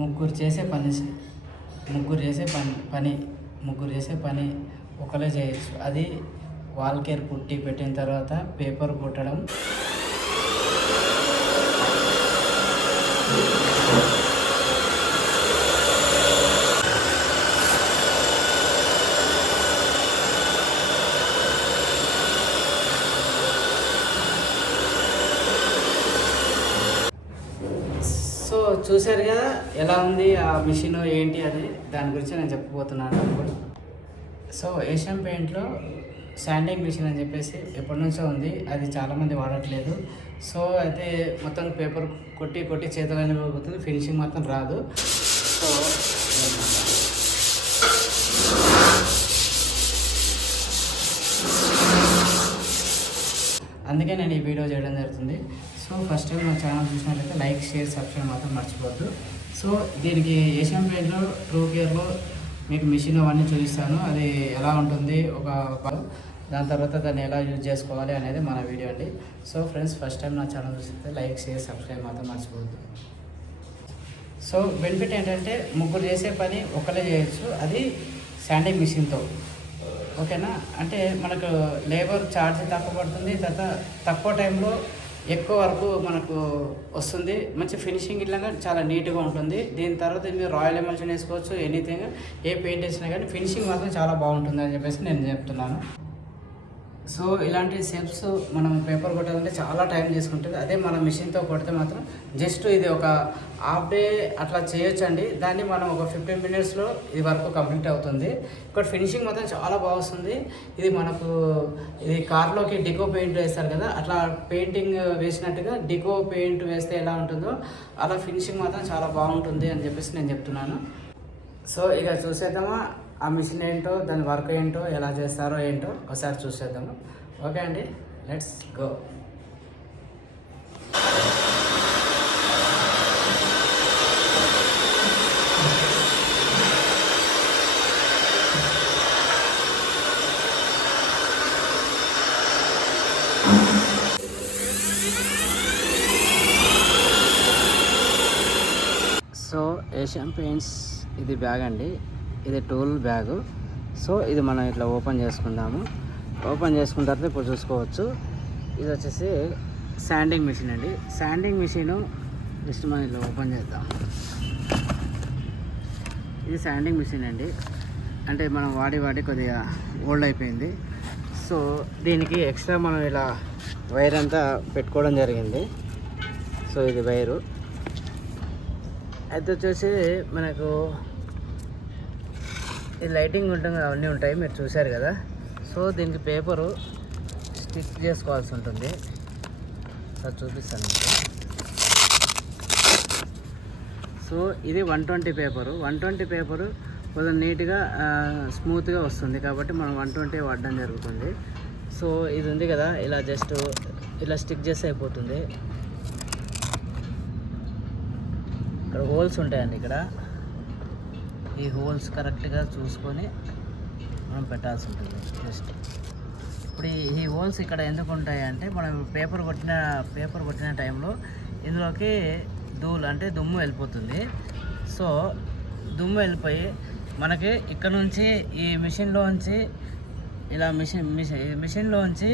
ముగ్గురు చేసే పని ముగ్గురు చేసే పని ముగ్గురు చేసే పని ఒకరే చేయొచ్చు. అది వాల్ కేర్ పుట్టి పెట్టిన తర్వాత పేపర్ కుట్టడం, సో చూశారు కదా ఎలా ఉంది ఆ మిషన్ ఏంటి అది, దాని గురించి నేను చెప్పబోతున్నాను ఇప్పుడు. సో ఏషియన్ పెయింట్లో శాండింగ్ మిషన్ అని చెప్పేసి ఎప్పటి నుంచో ఉంది, అది చాలామంది వాడట్లేదు. సో అయితే మొత్తం పేపర్ కొట్టి కొట్టి చేతులనే పోతుంది, ఫినిషింగ్ మాత్రం రాదు. సో అందుకే నేను ఈ వీడియో చేయడం జరుగుతుంది. సో ఫస్ట్ టైం నా ఛానల్ చూసినట్లయితే లైక్, షేర్, సబ్స్క్రైబ్ మాత్రం మర్చిపోవద్దు. సో దీనికి ఏషియన్ పెయింట్లో ట్రూ కేర్లో మీకు మిషన్ అవన్నీ చూపిస్తాను, అది ఎలా ఉంటుంది దాని తర్వాత దాన్ని ఎలా యూజ్ చేసుకోవాలి అనేది మన వీడియో అండి. సో ఫ్రెండ్స్, ఫస్ట్ టైం నా ఛానల్ చూస్తే లైక్, షేర్, సబ్స్క్రైబ్ మాత్రం మర్చిపోవద్దు. సో బెనిఫిట్ ఏంటంటే ముగ్గురు చేసే పని ఒకరే చేయొచ్చు, అది శాండింగ్ మిషన్తో. ఓకేనా? అంటే మనకు లేబర్ ఛార్జ్ తక్కువ పడుతుంది, తర్వాత తక్కువ టైంలో ఎక్కువ వరకు మనకు వస్తుంది. మంచి ఫినిషింగ్ ఇలాగా చాలా నీట్గా ఉంటుంది. దీని తర్వాత మీరు రాయల్ ఎమల్షన్ వేసుకోవచ్చు, ఎనీథింగ్ ఏ పెయింట్ వేసినా కానీ ఫినిషింగ్ మాత్రం చాలా బాగుంటుంది అని చెప్పేసి నేను చెప్తున్నాను. సో ఇలాంటి స్టెప్స్ మనం పేపర్ కొట్టాలంటే చాలా టైం తీసుకుంటుంది. అదే మన మిషన్తో కొడితే మాత్రం జస్ట్ ఇది ఒక హాఫ్ డే అట్లా చేయొచ్చండి. దాన్ని మనం ఒక 15 minutesలో ఇది వరకు కంప్లీట్ అవుతుంది. ఇక్కడ ఫినిషింగ్ మాత్రం చాలా బాగా వస్తుంది. ఇది మనకు ఇది కార్లోకి డికో పెయింట్ వేస్తారు కదా, అట్లా పెయింటింగ్ వేసినట్టుగా డికో పెయింట్ వేస్తే ఎలా ఉంటుందో అలా ఫినిషింగ్ మాత్రం చాలా బాగుంటుంది అని చెప్పేసి నేను చెప్తున్నాను. సో ఇక చూసేద్దామా ఆ మిషన్ ఏంటో, దాని వర్క్ ఏంటో, ఎలా చేస్తారో ఏంటో ఒకసారి చూసేద్దాము. ఓకే అండి, let's go. So Asian paints ఇది బ్యాగ్ అండి, ఇది టూల్ బ్యాగు. సో ఇది మనం ఇట్లా ఓపెన్ చేసుకుందాము. ఓపెన్ చేసుకున్న తర్వాత ఇప్పుడు చూసుకోవచ్చు, ఇది వచ్చేసి శాండింగ్ మిషన్ అండి. శాండింగ్ మిషను జస్ట్ మనం ఇట్లా ఓపెన్ చేద్దాం. ఇది శాండింగ్ మిషన్ అండి, అంటే మనం వాడి కొద్దిగా ఓల్డ్ అయిపోయింది. సో దీనికి ఎక్స్ట్రా మనం ఇలా వైర్ అంతా పెట్టుకోవడం జరిగింది. సో ఇది వైరు అయితే వచ్చేసి మనకు ఇది లైటింగ్ ఉంటుంది, అవన్నీ ఉంటాయి, మీరు చూశారు కదా. సో దీనికి పేపరు స్టిక్ చేసుకోవాల్సి ఉంటుంది, అది చూపిస్తాను మీకు. సో ఇది 120 పేపరు. 120 పేపరు కొంచెం నీట్గా స్మూత్గా వస్తుంది కాబట్టి మనం 120 వాడడం జరుగుతుంది. సో ఇది ఉంది కదా, ఇలా జస్ట్ ఇలా స్టిక్ చేస్తే అయిపోతుంది. ఇక్కడ హోల్స్ ఉంటాయండి, ఇక్కడ ఈ హోల్స్ కరెక్ట్గా చూసుకొని మనం పెట్టాల్సి ఉంటుంది. జస్ట్ ఇప్పుడు ఈ హోల్స్ ఇక్కడ ఎందుకు ఉంటాయి అంటే, మనం పేపర్ కొట్టిన టైంలో ఇందులోకి దుమ్ము వెళ్ళిపోతుంది. సో దుమ్ము వెళ్ళిపోయి మనకి ఇక్కడ నుంచి ఈ మిషన్లోంచి ఇలా మిషన్లోంచి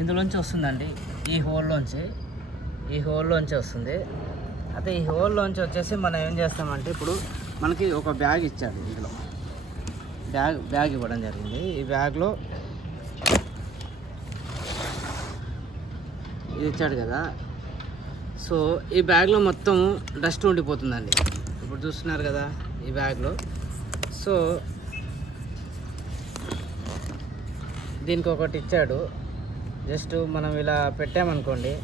ఇందులోంచి వస్తుందండి, ఈ హోల్లోంచి వస్తుంది. అయితే ఈ హోల్లోంచి వచ్చేసి మనం ఏం చేస్తామంటే, ఇప్పుడు మనకి ఒక బ్యాగ్ ఇచ్చాడు, ఇందులో బ్యాగ్ ఇవ్వడం జరిగింది. ఈ బ్యాగ్లో ఇది ఇచ్చాడు కదా. సో ఈ బ్యాగ్లో మొత్తం డస్ట్ ఉండిపోతుందండి, ఇప్పుడు చూస్తున్నారు కదా ఈ బ్యాగ్లో. సో దీనికి ఒకటి ఇచ్చాడు, జస్ట్ మనం ఇలా పెట్టామనుకోండి.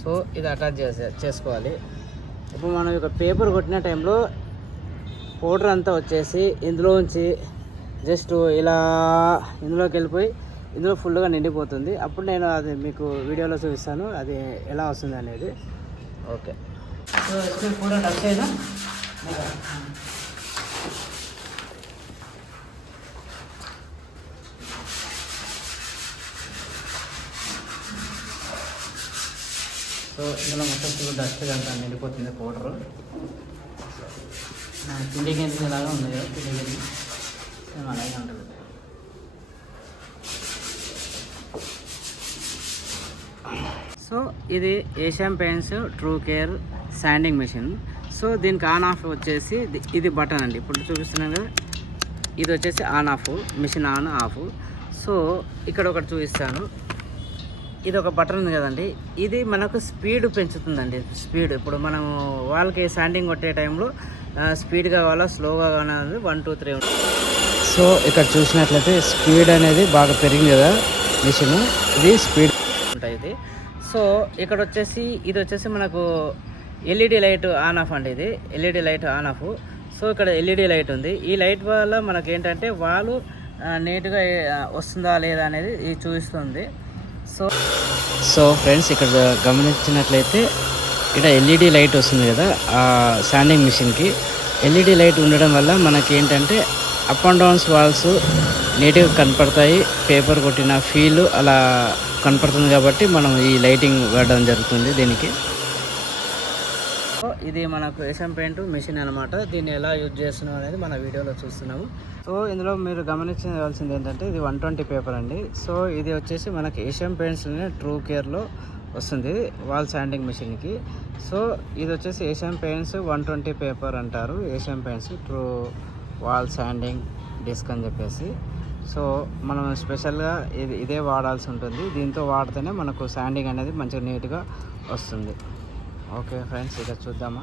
సో ఇది అటాచ్ చేసుకోవాలి. ఇప్పుడు మనం ఇక పేపర్ కొట్టిన టైంలో పౌడర్ అంతా వచ్చేసి ఇందులోంచి జస్ట్ ఇలా ఇందులోకి వెళ్ళిపోయి ఇందులో ఫుల్గా నిండిపోతుంది. అప్పుడు నేను అది మీకు వీడియోలో చూపిస్తాను అది ఎలా వస్తుంది అనేది. ఓకే, సో इसमें पूरा डस्ट है ना. సో ఇందులో మొత్తం డస్ట్ అంతా నిండిపోతుంది పౌడరు. పిండి గింజ లాగా ఉంది కదా, పిండి గింజ సేమ్ అలాగే ఉంటుంది. సో ఇది Asian Paints True Care sanding machine. So దీనికి ఆన్ ఆఫ్ వచ్చేసి ఇది బటన్ అండి, ఇప్పుడు చూపిస్తున్నాను కదా, ఇది వచ్చేసి on off, machine on off. So ఇక్కడ ఒకటి చూపిస్తాను, ఇది ఒక బటన్ ఉంది కదండి, ఇది మనకు స్పీడ్ పెంచుతుందండి. స్పీడ్ ఇప్పుడు మనం వాళ్ళకి శాండింగ్ కొట్టే టైంలో స్పీడ్ కావాలా స్లోగా కావాలనేది 1 2 3 ఉంటుంది. సో ఇక్కడ చూసినట్లయితే స్పీడ్ అనేది బాగా పెరిగింది కదా మిషన్, ఇది స్పీడ్ ఉంటుంది ఇది. సో ఇక్కడ వచ్చేసి ఇది వచ్చేసి మనకు ఎల్ఈడి లైట్ ఆన్ ఆఫ్ అండి, ఇది LED light on off. So ఇక్కడ ఎల్ఈడి లైట్ ఉంది, ఈ లైట్ వల్ల మనకు ఏంటంటే వాళ్ళు నీట్గా వస్తుందా లేదా అనేది ఇది చూపిస్తుంది. సో ఫ్రెండ్స్ ఇక్కడ గమనించినట్లయితే ఇక్కడ ఎల్ఈడి లైట్ వస్తుంది కదా ఆ శాండింగ్ మిషన్కి. ఎల్ఈడి లైట్ ఉండడం వల్ల మనకి ఏంటంటే అప్ అండ్ డౌన్స్ వాల్స్ నీట్గా కనపడతాయి, పేపర్ కొట్టిన ఫీల్ అలా కనపడుతుంది కాబట్టి మనం ఈ లైటింగ్ వాడడం జరుగుతుంది దీనికి. ఇది మనకు ఏషియన్ పెయింట్ మెషిన్ అనమాట, దీన్ని ఎలా యూజ్ చేస్తున్నాం అనేది మన వీడియోలో చూస్తున్నాము. సో ఇందులో మీరు గమనించవలసింది ఏంటంటే ఇది 120 పేపర్ అండి. సో ఇది వచ్చేసి మనకి ఏషియన్ పెయింట్స్లోనే ట్రూ కేర్లో వస్తుంది వాల్ శాండింగ్ మెషిన్కి. సో ఇది వచ్చేసి ఏషియన్ పెయింట్స్ 120 పేపర్ అంటారు, Asian Paints True Wall sanding disc అని చెప్పేసి. సో మనం స్పెషల్గా ఇదే వాడాల్సి ఉంటుంది, దీంతో వాడితేనే మనకు శాండింగ్ అనేది మంచిగా నీట్గా వస్తుంది. ఓకే ఫ్రెండ్స్, ఇక చూద్దామా.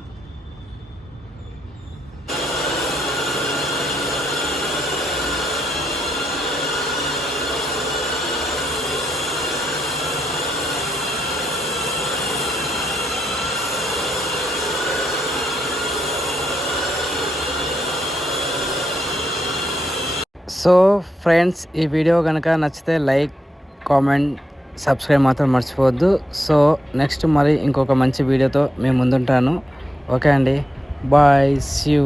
సో ఫ్రెండ్స్ ఈ వీడియో కనుక నచ్చితే లైక్, కామెంట్, సబ్స్క్రైబ్ మాత్రం మర్చిపోవద్దు. సో నెక్స్ట్ మరి ఇంకొక మంచి వీడియోతో మేము ముందుంటాను. ఓకే అండి, బాయ్, సీ యూ.